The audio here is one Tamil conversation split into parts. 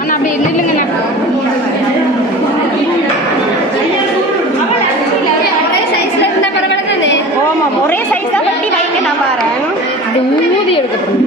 அண்ணா அப்படி நில்லுங்கண்ணா ஆமாம் ஒரே சைஸ் தான் வெட்டி வைங்க நான் பாறேன். அப்படி ஊதி எடுக்கணும்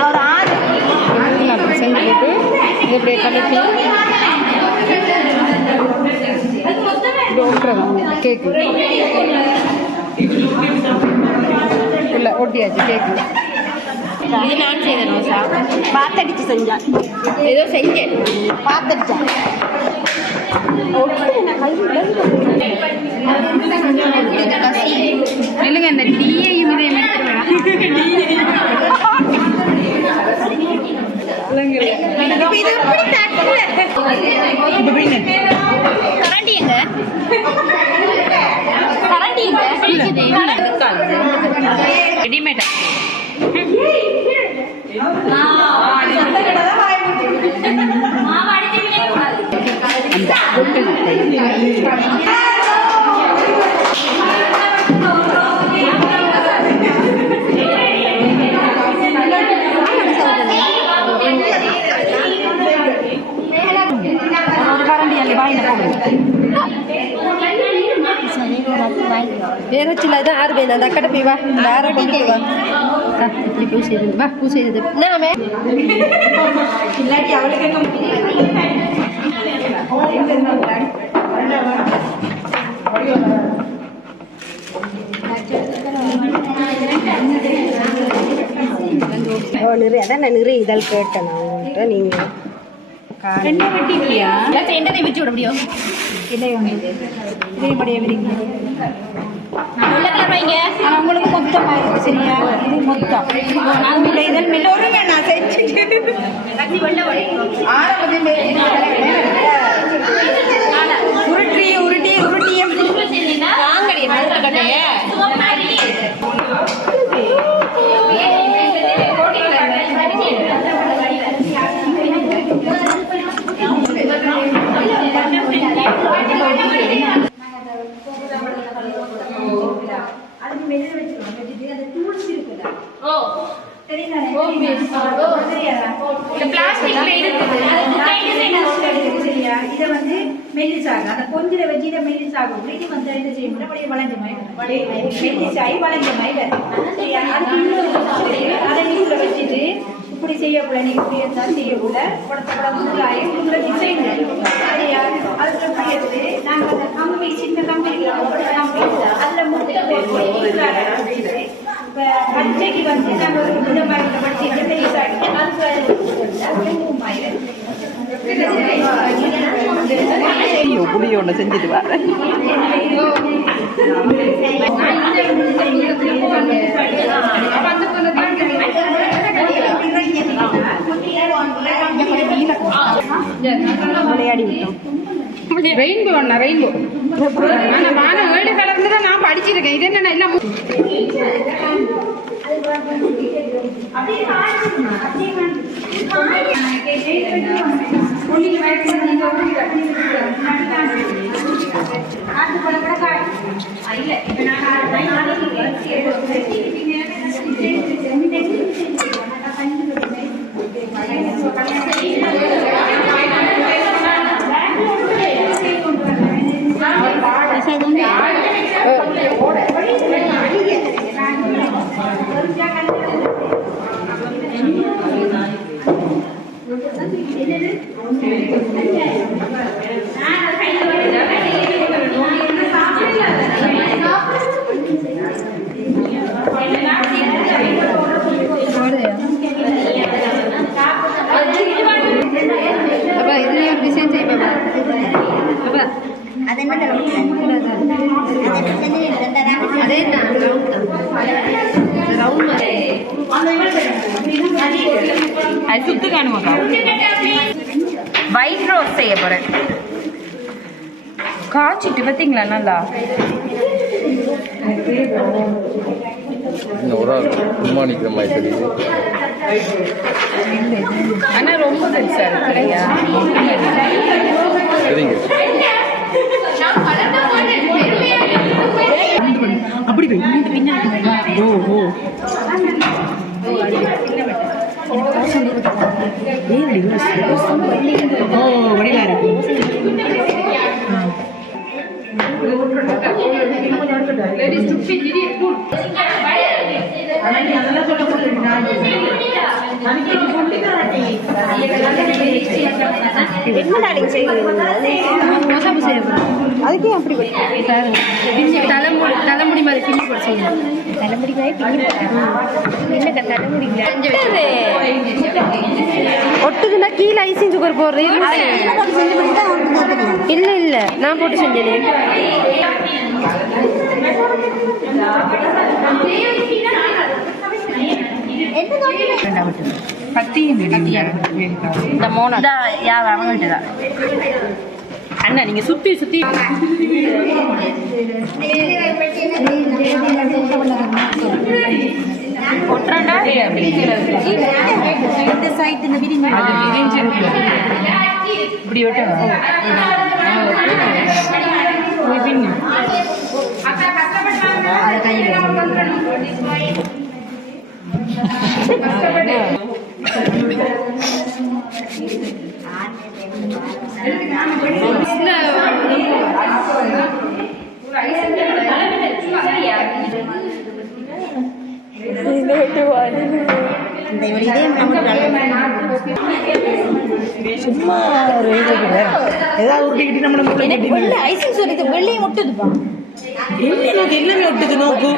ஒரு ஆறு. அப்படி செஞ்சு போட்டு இது அப்படியே கலக்கி. கேக்கு. இல்லை ஒட்டியாச்சு கேக்கு. இது நான் செய்தேன் சார் பாத்தடிச்சு செஞ்சேன் ஏதோ செஞ்சேன். பாத்தடிச்சேன் இல்லைங்க இந்த டீயையும் இது கரண்டி எங்க? கரண்டி எங்க? ரெடிமேட் அந்த பொட்டு கரண்டி அல்ல வாயில வேற சில தான் ஆறு பேர். அந்த அக்கடை போய் வா. வேற கொண்டு போய் வா. இப்படி பூ செய்து வா பூ செய்து நாமே இல்லாட்டி அவளுக்கு அதான் நான் இதழ் கேட்டேன் நான் உங்கள்கிட்ட நீங்கள் வச்சு விட முடியும் இல்லை இதே உள்ள கலர் வைங்க ஆனால் உங்களுக்கு சரியா? இது மொத்தம். இந்த இதழ் மெல்ல ஒரு நான் ஆரம்பத்தில் சரியா? இதை வந்து மெல்லிசாக அந்த கொஞ்சில வச்சு இதை மெல்லிசாக இது வந்து என்ன செய்ய முடியும்? அப்படியே வளைஞ்ச மாதிரி மெல்லிசாகி வளைஞ்ச. அதை வச்சுட்டு இப்படி செய்யக்கூடாது நீங்க இப்படி இருந்தால் செய்யக்கூடாது குடத்த கூட முள்ளாயி உங்களை டிசைன் சரியா அதுக்கு எப்படி எடுத்து நாங்கள் அந்த கம்பி சின்ன கம்பி இருக்குல்ல, கம்பி. அதில் முட்டை போட்டு இப்போ பச்சைக்கு வந்து நாங்கள் ஒரு இந்த மாதிரி படிச்சுட்டு மெல்லிசாகி அதுக்கு மாதிரி புளி ஒன்று செஞ்சுட்டு வரேன் விளையாடி விட்டோம் ரெயின்போ அண்ணா ரெயின்போ ஆனால் வானம் ஏழு கலர்ந்து தான் நான் படிச்சிருக்கேன். இது என்ன எல்லாம் அது சுத்து காணுமாக்கா ஒயிட் ரோஸ் செய்ய போறேன். காய்ச்சிட்டு பார்த்தீங்களா நல்லா? ஆனா ரொம்ப பெருசா அப்படி போய். பின்னாடி ஓ ஓ. ஓ இருக்கு சொல்ல என்ன நீங்க செய்வீங்க அதுக்கே அப்படி தலைமுடி தலைமுடி மாதிரி பின்னி போட தலைமுடி மாதிரி பின்னி என்னக்கா தலைமுடி ஒட்டுதுன்னா கீழே ஐசிங் சுகர் போடுறேன் இல்ல இல்ல நான் போட்டு செஞ்சேனே அண்ணா நீங்க சுத்தி சுத்தி ஒற்றாண்டா? இந்த சைட் இந்த விரிஞ்சு விரிஞ்சிருக்கு இப்படி விட்டு சும்மா ஒரு இது இல்லை. ஏதாவது உருட்டிக்கிட்டு நம்ம நம்ம எனக்கு வெள்ளை ஐசிங் சொல்லுது வெள்ளையும் ஒட்டுதுப்பா என்ன நோக்கு? எல்லாமே விட்டுது நோக்கு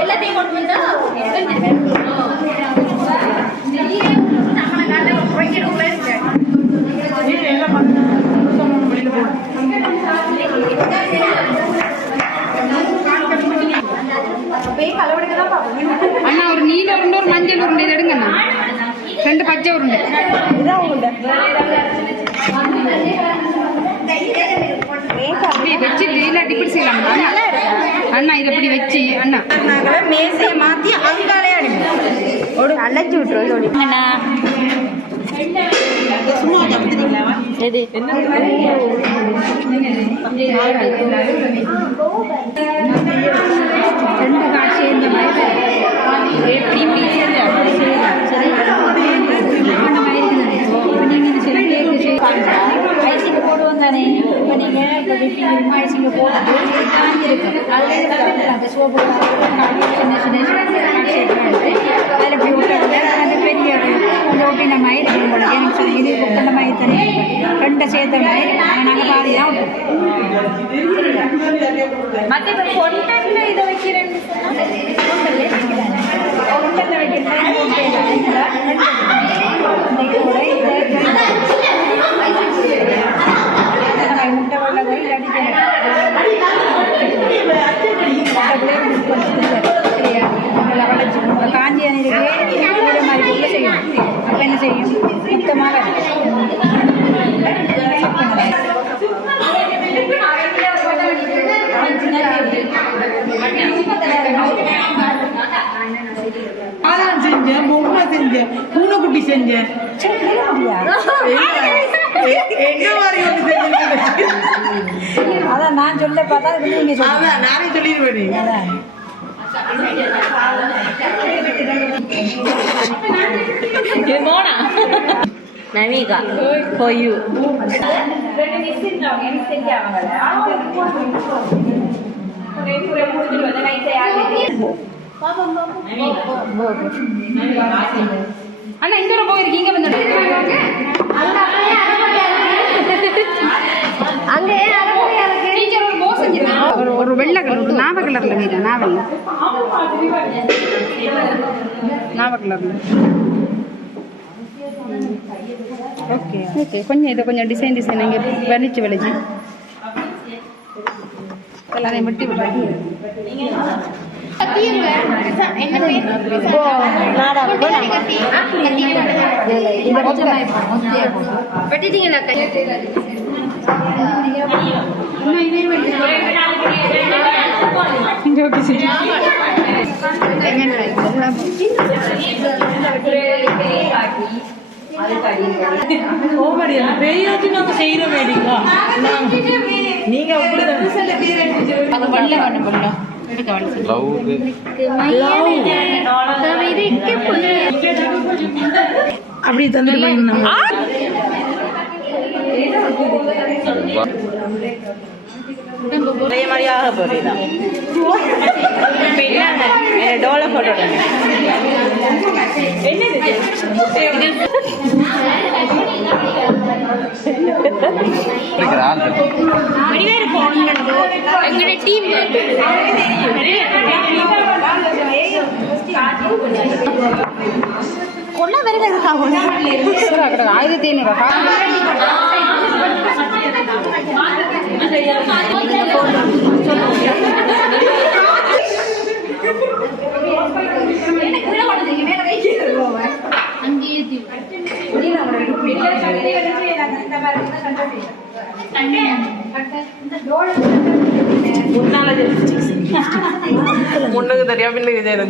எல்லாத்தையும் கொண்டு வந்தா அண்ணா ஒரு நீல உருண்டை ஒரு மஞ்சள் உருண்டை இது எடுங்க அண்ணா ரெண்டு பச்சை உருண்டை அப்படி வச்சுட்டு இல்லாட்டி இப்படி செய்யலாம். அண்ணா. அண்ணா இதை இப்படி வச்சு அண்ணா. மேசையை மாத்தி அங்காலே அனுப்பி ஒரு அழைச்சி விட்டுரும் சும்மா தப்புறீங்களா எது? ரெண்டு காட்சி இந்த மாதிரி. எப்படி இப்படி சேர்ந்து அப்படி செய்யலாம் சரி அந்த மாதிரி இருக்குது இப்போ நீங்கள் இது சரி கேக்கு செய்ய ஐசிங்க போடுவோம் தானே இப்போ நீங்கள் இப்போ விப்பிங் ஐசிங்க போடுறது அந்த சோப்பு அதில் இப்படி விட்டு அந்த பெரிய அந்த ஒட்டின மாதிரி இருக்கு எனக்கு சொல்லி இது மாதிரி ரெண்டை சேர்த்த மாதிரி நாங்கள் பாதி தான் மற்ற இதை வைக்கிறேன்னு வைக்கிறேன் முட்டை வெள்ளை போய் அடிக்கிறேன் காஞ்சி அணிலுக்கு இதே மாதிரி உள்ள செய்யணும். அப்போ என்ன செய்யும்? சுத்தமாக அதான் செஞ்சேன் பொம்மை செஞ்சேன் பூனைக்குட்டி செஞ்சேன் எ- என்ன மாதிரி ஒன்று செஞ்சேன் அதான் நான் சொல்ல பார்த்தா இது நீங்க சொல்லுங்க. அதான் நானே சொல்லிடுவேன். நவிகா கொய்யூ அண்ணா இந்த ஒரு போயிருக்கீங்க ஒரு போ செஞ்சிருக்கேன் ஒரு ஒரு வெள்ளை கலர் ஒரு நாவ கலர்ல மீதா நாவல்ல நாவ கலர்ல. ஓகே. ஓகே கொஞ்சம் இதை கொஞ்சம் டிசைன் டிசைன் இங்கே வெளிச்சு வெளிச்சு அதை வெட்டி விடுறேன் வெட்டிட்டீங்களா கோமடி அந்த பேயாச்சும் நாங்க செய்யற வேடிக்கா நீங்க அப்படிதான் அது வெள்ளை வேணும் வெள்ளம் லவ்க்கு அப்படி தந்துட்டு அதே மாதிரி ஆக போறீங்க டோல போட்டோ எங்களோட டீம் ஆயிரத்தி ஐநூறு அங்கேயே தீவு முன்னுக்கு தெரியா பின்னுக்கு தெரியா?